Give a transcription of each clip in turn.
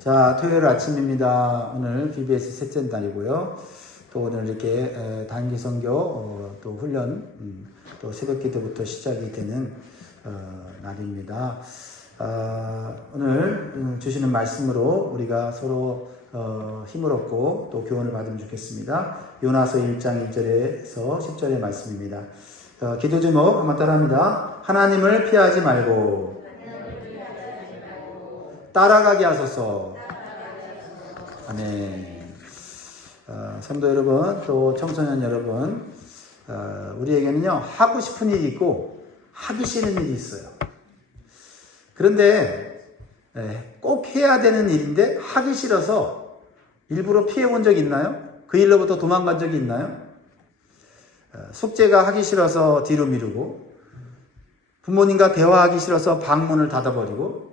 자, 토요일 아침입니다. 오늘 BBS 셋째 날이고요. 또 오늘 이렇게 단기 선교 또 훈련 또 새벽 기도부터 시작이 되는 날입니다. 오늘 주시는 말씀으로 우리가 서로 힘을 얻고 또 교훈을 받으면 좋겠습니다. 요나서 1장 1절에서 10절의 말씀입니다. 기도 제목 한번 따라합니다. 하나님을 피하지 말고 따라가게 하소서. 아멘. 성도 여러분, 또 청소년 여러분, 우리에게는요 하고 싶은 일이 있고 하기 싫은 일이 있어요. 그런데 꼭 해야 되는 일인데 하기 싫어서 일부러 피해본 적이 있나요? 그 일로부터 도망간 적이 있나요? 숙제가 하기 싫어서 뒤로 미루고, 부모님과 대화하기 싫어서 방문을 닫아버리고,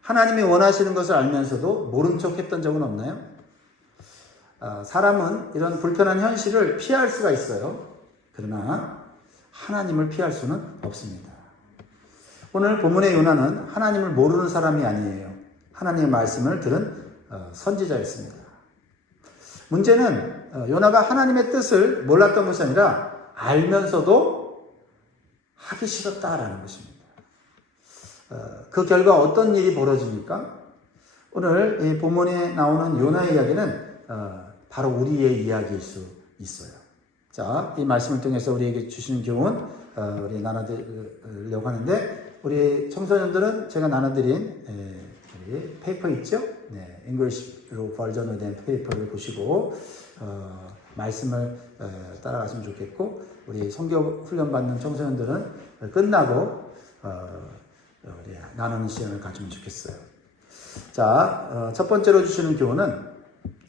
하나님이 원하시는 것을 알면서도 모른 척 했던 적은 없나요? 사람은 이런 불편한 현실을 피할 수가 있어요. 그러나 하나님을 피할 수는 없습니다. 오늘 본문의 요나는 하나님을 모르는 사람이 아니에요. 하나님의 말씀을 들은 선지자였습니다. 문제는 요나가 하나님의 뜻을 몰랐던 것이 아니라 알면서도 하기 싫었다라는 것입니다. 그 결과 어떤 일이 벌어집니까? 오늘 이 본문에 나오는 요나의 이야기는 바로 우리의 이야기일 수 있어요. 자, 이 말씀을 통해서 우리에게 주시는 교훈 우리 나눠드리려고 하는데, 우리 청소년들은 제가 나눠드린 우리 페이퍼 있죠? 네, 잉글리시로 버전으로 된 페이퍼를 보시고 말씀을 따라가시면 좋겠고, 우리 성교 훈련 받는 청소년들은 끝나고 우리 나누는 시간을 가지면 좋겠어요. 자, 첫 번째로 주시는 교훈은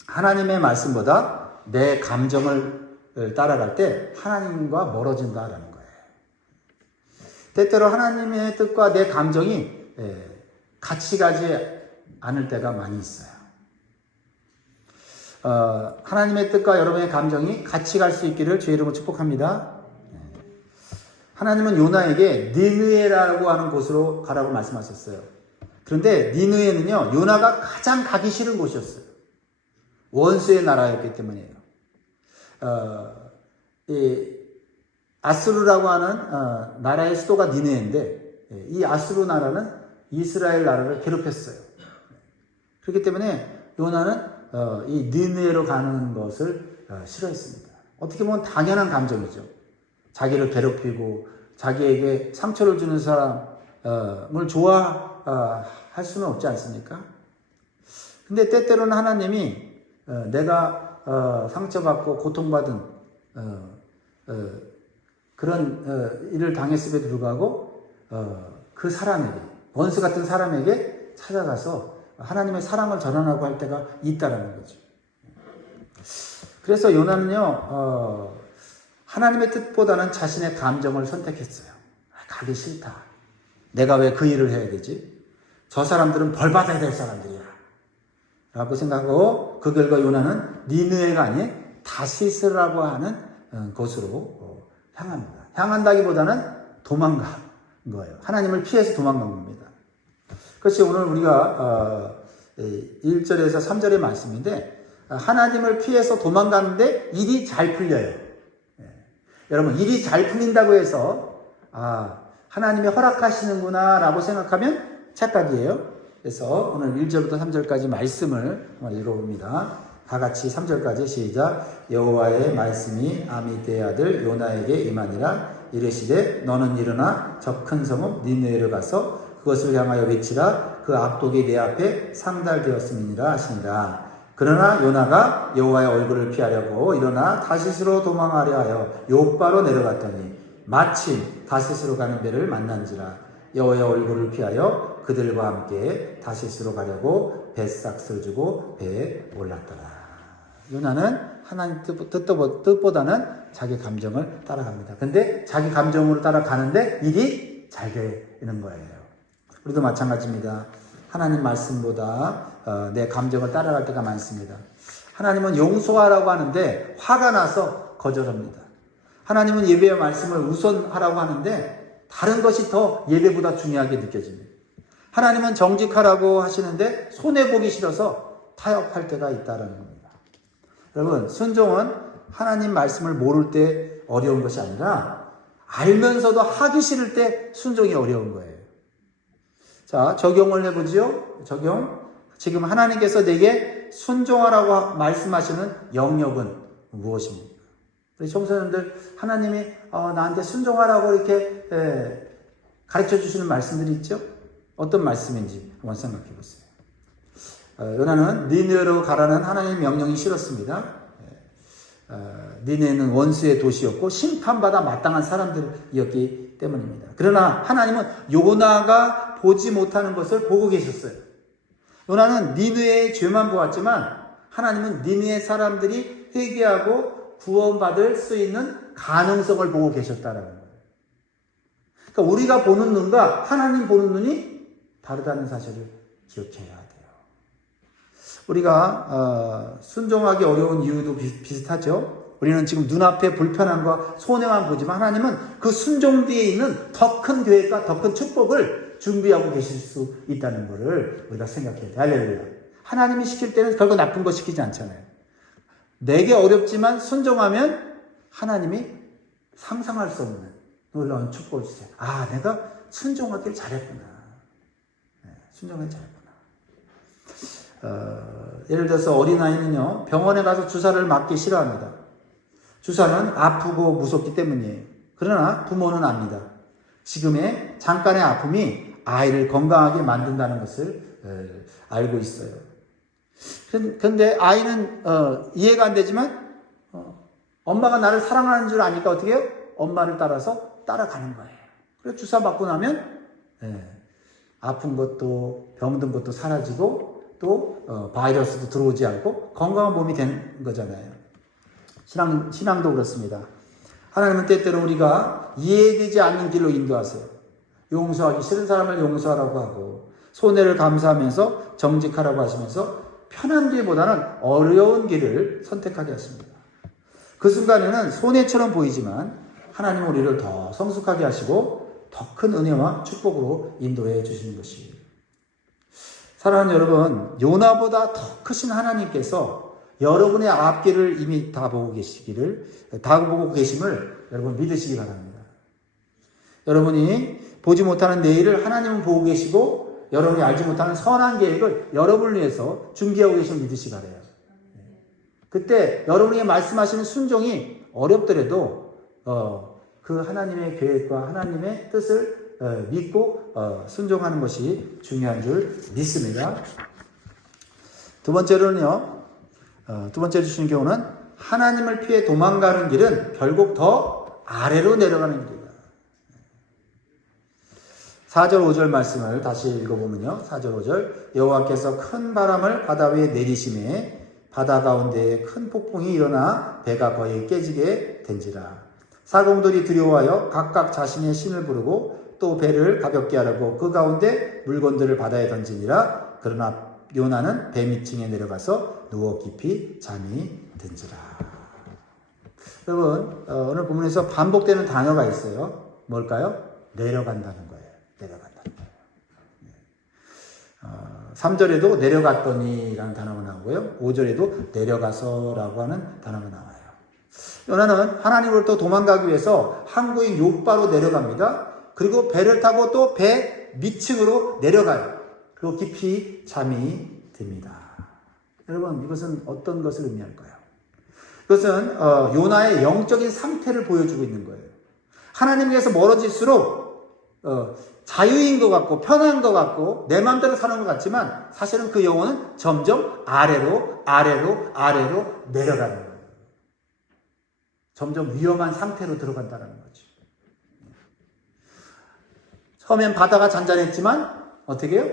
하나님의 말씀보다 내 감정을 따라갈 때 하나님과 멀어진다라는 거예요. 때때로 하나님의 뜻과 내 감정이 같이 가지 않을 때가 많이 있어요. 하나님의 뜻과 여러분의 감정이 같이 갈 수 있기를 주의 이름으로 축복합니다. 하나님은 요나에게 니느웨라고 하는 곳으로 가라고 말씀하셨어요. 그런데 니느웨는요, 요나가 가장 가기 싫은 곳이었어요. 원수의 나라였기 때문이에요. 이 아수르라고 하는 나라의 수도가 니느웨인데, 이 아수르 나라는 이스라엘 나라를 괴롭혔어요. 그렇기 때문에 요나는 이 니느웨로 가는 것을 싫어했습니다. 어떻게 보면 당연한 감정이죠. 자기를 괴롭히고 자기에게 상처를 주는 사람을 좋아할 수는 없지 않습니까? 근데 때때로는 하나님이 내가 상처받고 고통받은 그런 일을 당했음에도 불구하고 그 사람에게, 원수 같은 사람에게 찾아가서 하나님의 사랑을 전하라고 할 때가 있다라는 거죠. 그래서 요나는요, 하나님의 뜻보다는 자신의 감정을 선택했어요. 가기 싫다. 내가 왜 그 일을 해야 되지? 저 사람들은 벌 받아야 될 사람들이야 라고 생각하고, 그 결과 요나는 니느웨가 아닌 다시스라고 하는 곳으로 향합니다. 향한다기보다는 도망간 거예요. 하나님을 피해서 도망간 겁니다. 그것이 오늘 우리가 1절에서 3절의 말씀인데, 하나님을 피해서 도망가는데 일이 잘 풀려요. 여러분, 일이 잘 풀린다고 해서 하나님이 허락하시는구나 라고 생각하면 착각이에요. 그래서 오늘 1절부터 3절까지 말씀을 한번 읽어봅니다. 다 같이 3절까지 시작. 여호와의 말씀이 아미떼의 아들 요나에게 임하니라. 이르시되 너는 일어나 저 큰 성읍 니느웨로 가서 그것을 향하여 외치라. 그 악독이 내 앞에 상달되었음이니라 하시니라. 그러나 요나가 여호와의 얼굴을 피하려고 일어나 다시스로 도망하려 하여 욥바로 내려갔더니 마침 다시스로 가는 배를 만난지라. 여호와의 얼굴을 피하여 그들과 함께 다시스로 가려고 뱃삭스를 주고 배에 올랐더라. 요나는 하나님 뜻보다는 자기 감정을 따라갑니다. 근데 자기 감정으로 따라가는데 일이 잘 되는 거예요. 우리도 마찬가지입니다. 하나님 말씀보다 내 감정을 따라갈 때가 많습니다. 하나님은 용서하라고 하는데 화가 나서 거절합니다. 하나님은 예배의 말씀을 우선하라고 하는데 다른 것이 더 예배보다 중요하게 느껴집니다. 하나님은 정직하라고 하시는데 손해보기 싫어서 타협할 때가 있다는 겁니다. 여러분, 순종은 하나님 말씀을 모를 때 어려운 것이 아니라 알면서도 하기 싫을 때 순종이 어려운 거예요. 자, 적용을 해보죠. 적용. 지금 하나님께서 내게 순종하라고 말씀하시는 영역은 무엇입니까? 우리 청소년들, 하나님이 나한테 순종하라고 이렇게 가르쳐 주시는 말씀들이 있죠? 어떤 말씀인지 한번 생각해 보세요. 요나는 니느웨로 가라는 하나님의 명령이 싫었습니다. 니느웨는 원수의 도시였고 심판받아 마땅한 사람들이었기 때문입니다. 그러나 하나님은 요나가 보지 못하는 것을 보고 계셨어요. 요나는 니느웨의 죄만 보았지만 하나님은 니느웨 사람들이 회개하고 구원받을 수 있는 가능성을 보고 계셨다는 거예요. 그러니까 우리가 보는 눈과 하나님 보는 눈이 다르다는 사실을 기억해야 돼요. 우리가 순종하기 어려운 이유도 비슷하죠. 우리는 지금 눈앞에 불편함과 손해만 보지만 하나님은 그 순종 뒤에 있는 더 큰 계획과 더 큰 축복을 준비하고 계실 수 있다는 것을 우리가 생각해야 돼요. 할렐루야. 하나님이 시킬 때는 결국 나쁜 거 시키지 않잖아요. 내게 어렵지만 순종하면 하나님이 상상할 수 없는 놀라운 축복을 주세요. 아, 내가 순종하길 잘했구나. 순종하길 잘했구나. 예를 들어서 어린아이는요, 병원에 가서 주사를 맞기 싫어합니다. 주사는 아프고 무섭기 때문이에요. 그러나 부모는 압니다. 지금의 잠깐의 아픔이 아이를 건강하게 만든다는 것을 알고 있어요. 그런데 아이는 이해가 안 되지만 엄마가 나를 사랑하는 줄 아니까 어떻게 해요? 엄마를 따라서 따라가는 거예요. 그래서 주사 맞고 나면 아픈 것도 병든 것도 사라지고 또 바이러스도 들어오지 않고 건강한 몸이 된 거잖아요. 신앙도 그렇습니다. 하나님은 때때로 우리가 이해되지 않는 길로 인도하세요. 용서하기 싫은 사람을 용서하라고 하고 손해를 감수하면서 정직하라고 하시면서 편한 길보다는 어려운 길을 선택하게 하십니다. 그 순간에는 손해처럼 보이지만 하나님은 우리를 더 성숙하게 하시고 더 큰 은혜와 축복으로 인도해 주시는 것이에요. 사랑하는 여러분, 요나보다 더 크신 하나님께서 여러분의 앞길을 이미 다 보고 계심을 여러분 믿으시기 바랍니다. 여러분이 보지 못하는 내일을 하나님은 보고 계시고 여러분이 알지 못하는 선한 계획을 여러분을 위해서 준비하고 계심을 믿으시기 바라요. 그때 여러분이 말씀하시는 순종이 어렵더라도 그 하나님의 계획과 하나님의 뜻을 믿고 순종하는 것이 중요한 줄 믿습니다. 두 번째로는요, 두 번째로 주신 경우는 하나님을 피해 도망가는 길은 결국 더 아래로 내려가는 길이다. 4절 5절 말씀을 다시 읽어보면요. 4절 5절 여호와께서 큰 바람을 바다 위에 내리심에 바다 가운데에 큰 폭풍이 일어나 배가 거의 깨지게 된지라. 사공들이 두려워하여 각각 자신의 신을 부르고 또 배를 가볍게 하라고 그 가운데 물건들을 바다에 던지니라. 그러나 요나는 배 밑층에 내려가서 누워 깊이 잠이 든지라. 여러분, 오늘 본문에서 반복되는 단어가 있어요. 뭘까요? 내려간다는 거예요. 내려간다는 거예요. 3절에도 내려갔더니라는 단어가 나오고요. 5절에도 내려가서라고 하는 단어가 나와요. 요나는 하나님으로부터 도망가기 위해서 항구인 욥바로 내려갑니다. 그리고 배를 타고 또 배 밑층으로 내려가요. 그리고 깊이 잠이 듭니다. 여러분, 이것은 어떤 것을 의미할까요? 이것은 요나의 영적인 상태를 보여주고 있는 거예요. 하나님께서 멀어질수록 자유인 것 같고 편한 것 같고 내 마음대로 사는 것 같지만 사실은 그 영혼은 점점 아래로 내려가는 거예요. 점점 위험한 상태로 들어간다는 거죠. 처음엔 바다가 잔잔했지만 어떻게 해요?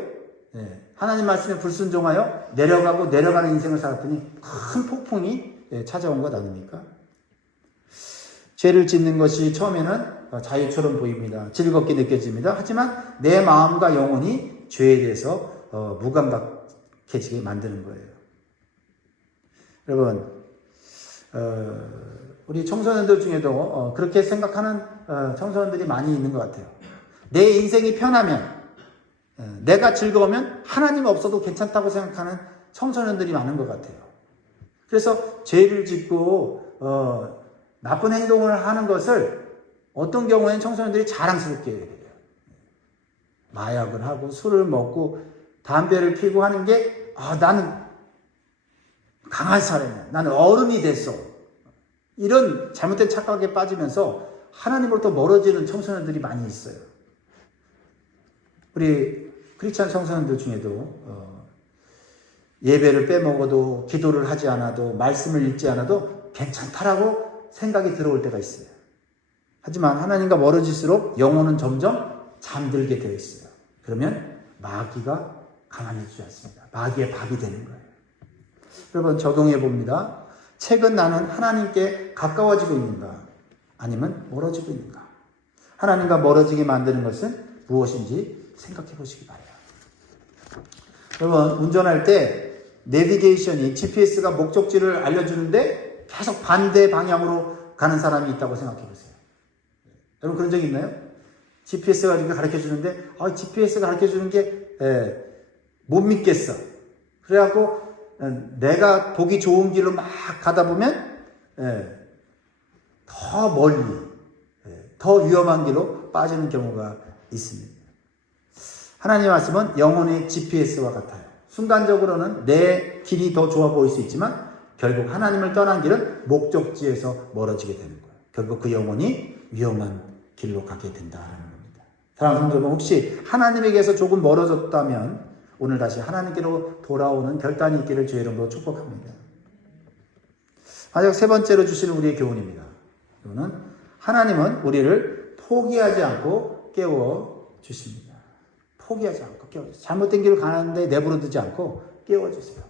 하나님 말씀에 불순종하여 내려가는 인생을 살았더니 큰 폭풍이 찾아온 것 아닙니까? 죄를 짓는 것이 처음에는 자유처럼 보입니다. 즐겁게 느껴집니다. 하지만 내 마음과 영혼이 죄에 대해서 무감각해지게 만드는 거예요. 여러분, 우리 청소년들 중에도 그렇게 생각하는 청소년들이 많이 있는 것 같아요. 내 인생이 편하면, 내가 즐거우면 하나님 없어도 괜찮다고 생각하는 청소년들이 많은 것 같아요. 그래서 죄를 짓고 나쁜 행동을 하는 것을 어떤 경우에는 청소년들이 자랑스럽게 해요. 마약을 하고 술을 먹고 담배를 피우고 하는 게 나는 강한 사람이야. 나는 어른이 됐어. 이런 잘못된 착각에 빠지면서 하나님으로부터 멀어지는 청소년들이 많이 있어요. 우리 크리스찬 청소년들 중에도 예배를 빼먹어도 기도를 하지 않아도 말씀을 읽지 않아도 괜찮다라고 생각이 들어올 때가 있어요. 하지만 하나님과 멀어질수록 영혼은 점점 잠들게 되어 있어요. 그러면 마귀가 가만히두지 않습니다. 마귀의 밥이 되는 거예요. 여러분 적용해 봅니다. 최근 나는 하나님께 가까워지고 있는가? 아니면 멀어지고 있는가? 하나님과 멀어지게 만드는 것은 무엇인지 생각해 보시기 바래요. 여러분 운전할 때 내비게이션이 GPS가 목적지를 알려주는데 계속 반대 방향으로 가는 사람이 있다고 생각해 보세요. 여러분 그런 적 있나요? GPS가 이렇게 가르쳐 주는데 GPS가 가르쳐 주는 게 못 믿겠어. 그래갖고 내가 보기 좋은 길로 막 가다 보면 더 멀리 더 위험한 길로 빠지는 경우가 있습니다. 하나님의 말씀은 영혼의 GPS와 같아요. 순간적으로는 내 길이 더 좋아 보일 수 있지만 결국 하나님을 떠난 길은 목적지에서 멀어지게 되는 거예요. 결국 그 영혼이 위험한 길로 가게 된다는 겁니다. 사랑하는 성도 여러분, 혹시 하나님에게서 조금 멀어졌다면 오늘 다시 하나님께로 돌아오는 결단이 있기를 주의 이름으로 축복합니다. 마지막 세 번째로 주시는 우리의 교훈입니다. 이거는 하나님은 우리를 포기하지 않고 깨워주십니다. 포기하지 않고 깨워주세요. 잘못된 길을 가는데 내버려 두지 않고 깨워주세요.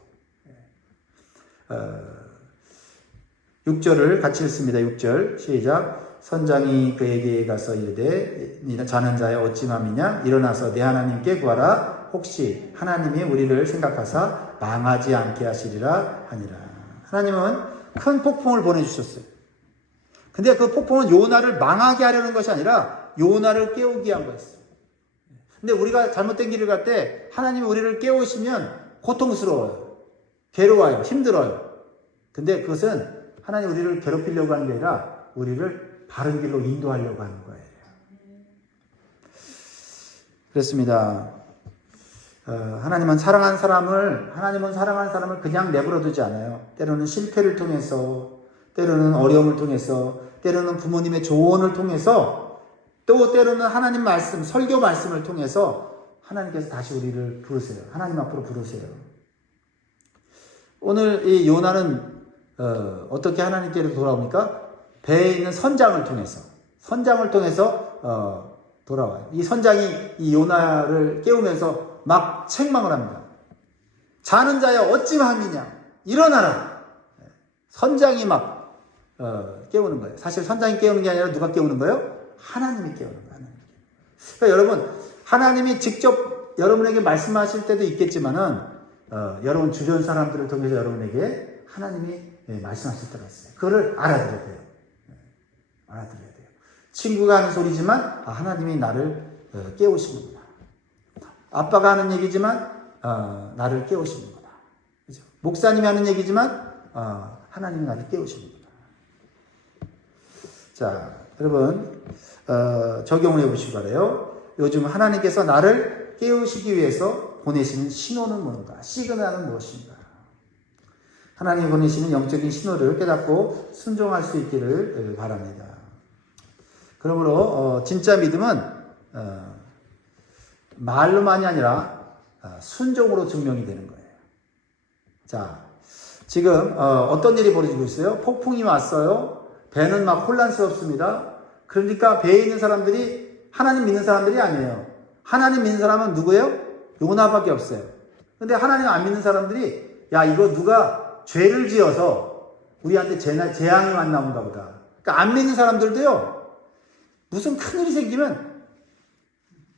6절을 같이 읽습니다. 6절 시작. 선장이 그에게 가서 이르되 자는 자여 어찌 맘이냐 일어나서 내 하나님께 구하라. 혹시 하나님이 우리를 생각하사 망하지 않게 하시리라 하니라. 하나님은 큰 폭풍을 보내주셨어요. 근데 그 폭풍은 요나를 망하게 하려는 것이 아니라 요나를 깨우기 위한 거였어요. 근데 우리가 잘못된 길을 갈 때 하나님이 우리를 깨우시면 고통스러워요. 괴로워요. 힘들어요. 근데 그것은 하나님 우리를 괴롭히려고 하는 게 아니라 우리를 바른 길로 인도하려고 하는 거예요. 그렇습니다. 하나님은 사랑하는 사람을 그냥 내버려 두지 않아요. 때로는 실패를 통해서, 때로는 어려움을 통해서, 때로는 부모님의 조언을 통해서, 또 때로는 하나님 말씀, 설교 말씀을 통해서 하나님께서 다시 우리를 부르세요. 하나님 앞으로 부르세요. 오늘 이 요나는 어떻게 하나님께로 돌아옵니까? 배에 있는 선장을 통해서 돌아와요. 이 선장이 이 요나를 깨우면서 막 책망을 합니다. 자는 자여 어찌 맘이냐 일어나라. 선장이 막 깨우는 거예요. 사실 선장이 깨우는 게 아니라 누가 깨우는 거예요? 하나님이 깨우는 거예요. 그러니까 여러분 하나님이 직접 여러분에게 말씀하실 때도 있겠지만은 여러분 주변 사람들을 통해서 여러분에게 하나님이 말씀하실 때가 있어요. 그거를 알아들어야 돼요. 알아들어야 돼요. 친구가 하는 소리지만 하나님이 나를 깨우시는구나. 아빠가 하는 얘기지만 나를 깨우시는구나. 그죠? 목사님이 하는 얘기지만 하나님이 나를 깨우시는구나. 자, 여러분 적용을 해보시기 바라요. 요즘 하나님께서 나를 깨우시기 위해서 보내시는 신호는 뭔가? 시그널은 무엇인가? 하나님이 보내시는 영적인 신호를 깨닫고 순종할 수 있기를 바랍니다. 그러므로 진짜 믿음은 말로만이 아니라 순종으로 증명이 되는 거예요. 자, 지금 어떤 일이 벌어지고 있어요? 폭풍이 왔어요. 배는 막 혼란스럽습니다. 그러니까 배에 있는 사람들이 하나님 믿는 사람들이 아니에요. 하나님 믿는 사람은 누구예요? 요나밖에 없어요. 근데 하나님 안 믿는 사람들이 야 이거 누가 죄를 지어서 우리한테 재앙이 왔나본가 보다. 그러니까 안 믿는 사람들도요. 무슨 큰일이 생기면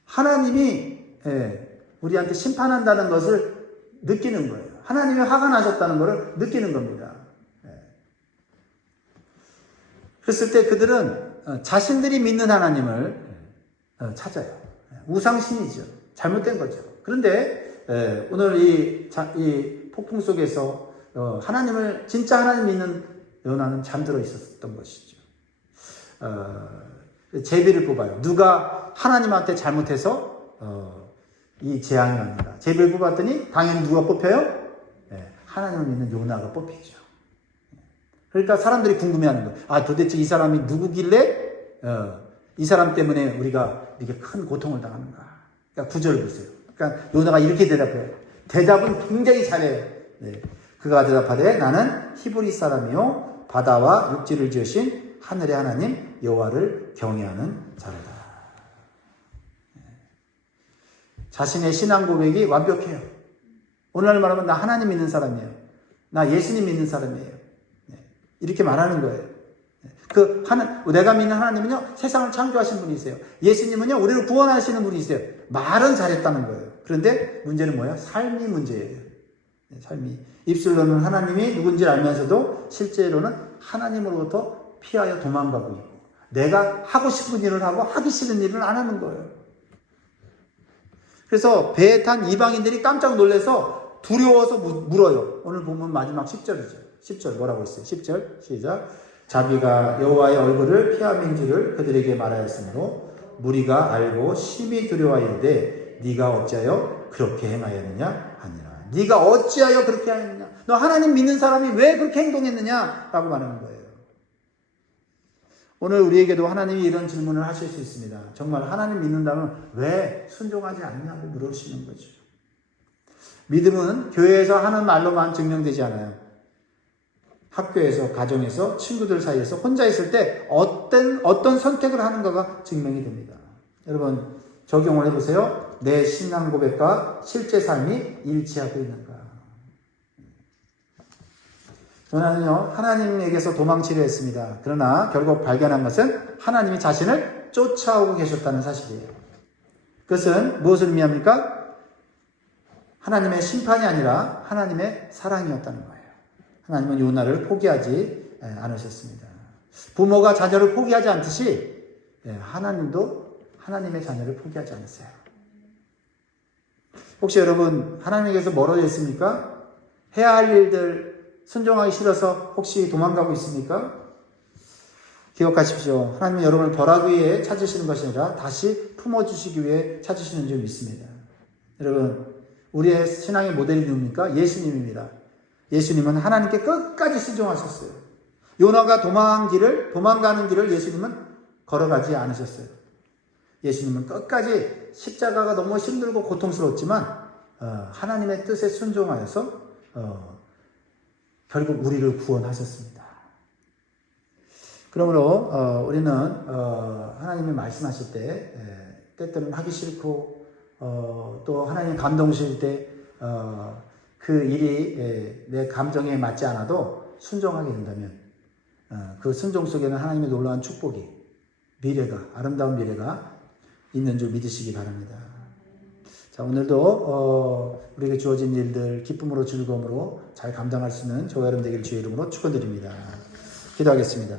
하나님이 우리한테 심판한다는 것을 느끼는 거예요. 하나님이 화가 나셨다는 것을 느끼는 겁니다. 그랬을 때 그들은 자신들이 믿는 하나님을 찾아요. 우상신이죠. 잘못된 거죠. 그런데 오늘 이 폭풍 속에서 하나님을 진짜 하나님 믿는 요나는 잠들어 있었던 것이죠. 제비를 뽑아요. 누가 하나님한테 잘못해서 이 재앙이 왔는가. 제비를 뽑았더니 당연히 누가 뽑혀요? 하나님을 믿는 요나가 뽑히죠. 그러니까 사람들이 궁금해하는 거예요. 아, 도대체 이 사람이 누구길래 이 사람 때문에 우리가 이렇게 큰 고통을 당하는가. 그러니까 9절을 보세요. 그러니까 요나가 이렇게 대답해요. 대답은 굉장히 잘해요. 그가 대답하되 나는 히브리 사람이요 바다와 육지를 지으신 하늘의 하나님 여호와를 경외하는 자로다. 자신의 신앙 고백이 완벽해요. 오늘날 말하면 나 하나님 믿는 사람이에요. 나 예수님 믿는 사람이에요. 이렇게 말하는 거예요. 내가 믿는 하나님은요, 세상을 창조하신 분이세요. 예수님은요, 우리를 구원하시는 분이세요. 말은 잘했다는 거예요. 그런데 문제는 뭐예요? 삶이 문제예요. 삶이. 입술로는 하나님이 누군지 알면서도 실제로는 하나님으로부터 피하여 도망가고 있고, 내가 하고 싶은 일을 하고 하기 싫은 일을 안 하는 거예요. 그래서 배에 탄 이방인들이 깜짝 놀라서 두려워서 물어요. 오늘 보면 마지막 10절이죠. 10절 뭐라고 했어요? 10절 시작. 자기가 여호와의 얼굴을 피함인 줄을 그들에게 말하였으므로 무리가 알고 심히 두려워하였는데 네가 어찌하여 그렇게 행하였느냐 하니라. 네가 어찌하여 그렇게 하였느냐. 너 하나님 믿는 사람이 왜 그렇게 행동했느냐 라고 말하는 거예요. 오늘 우리에게도 하나님이 이런 질문을 하실 수 있습니다. 정말 하나님 믿는다면 왜 순종하지 않냐고 물으시는 거죠. 믿음은 교회에서 하는 말로만 증명되지 않아요. 학교에서, 가정에서, 친구들 사이에서 혼자 있을 때 어떤 선택을 하는가가 증명이 됩니다. 여러분 적용을 해보세요. 내 신앙 고백과 실제 삶이 일치하고 있는가. 요나는요 하나님에게서 도망치려 했습니다. 그러나 결국 발견한 것은 하나님이 자신을 쫓아오고 계셨다는 사실이에요. 그것은 무엇을 의미합니까? 하나님의 심판이 아니라 하나님의 사랑이었다는 거예요. 하나님은 요나를 포기하지 않으셨습니다. 부모가 자녀를 포기하지 않듯이 하나님도 하나님의 자녀를 포기하지 않으세요. 혹시 여러분 하나님에게서 멀어져 있습니까? 해야 할 일들 순종하기 싫어서 혹시 도망가고 있습니까? 기억하십시오. 하나님은 여러분을 벌하기 위해 찾으시는 것이 아니라 다시 품어주시기 위해 찾으시는 줄 믿습니다. 여러분 우리의 신앙의 모델이 누굽니까? 예수님입니다. 예수님은 하나님께 끝까지 순종하셨어요. 요나가 도망가는 길을 예수님은 걸어가지 않으셨어요. 예수님은 끝까지 십자가가 너무 힘들고 고통스럽지만 하나님의 뜻에 순종하여서 결국 우리를 구원하셨습니다. 그러므로 우리는 하나님이 말씀하실 때 때때로는 하기 싫고 또 하나님 감동하실 때 그 일이 내 감정에 맞지 않아도 순종하게 된다면 그 순종 속에는 하나님의 놀라운 축복이 아름다운 미래가 있는 줄 믿으시기 바랍니다. 자, 오늘도 우리에게 주어진 일들 기쁨으로 즐거움으로 잘 감당할 수 있는 저와 여러분 되기를 주의 이름으로 축원드립니다. 기도하겠습니다.